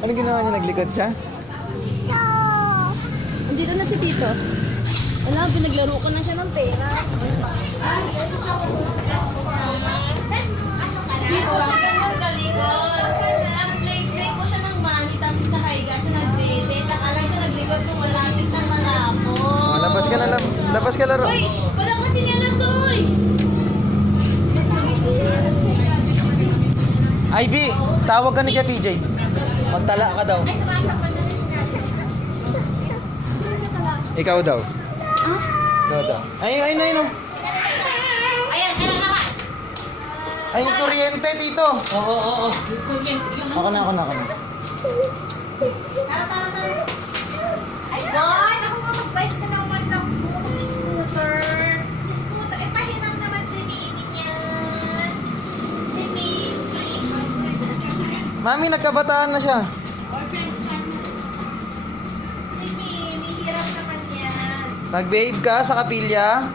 Ano ginawa niya? Naglikod siya? Andito na si Tito. Wala, pinaglaro ko na siya ng pera. Dito siya ganyan kalikot. Nag-play po siya ng money, tapos nakahiga siya nagdede. Saka lang siya naglikod kung malapit ng malabo. Oh, labas ka na, labas ka laro. Uy! Wala kang chinelas, uy! Ivy, tawag ka ni Kuya TJ. Magtala ka daw. Ikaw daw. Ikaw daw. Ayun, ayun, ayun. Ayan, kailan naman? Ay, yung kuryente, Tito. Oo. Ako na. Ay, boy! Ako nga mag-bike ka naman ng scooter. Scooter, eh, pahiram naman si Mimi niyan. Si Mimi. Mami, nagkabataan na siya. Si Mimi, hirap naman yan. Nag-behave ka sa kapilya.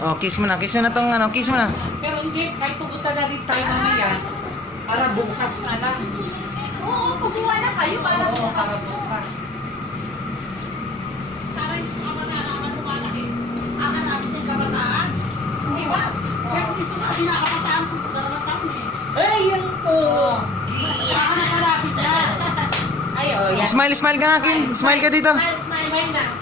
Oh, kiss mo na tong ano, kiss mo na. Pero hindi, kahit pupunta na rin tayo mamaya, para bukas na lang. Oo, kukuha na kayo para Oo, bukas. para bukas. Ay, yan po! Ay, oh, yan. Smile ka nga, Kim. Smile ka dito. Smile, smile na.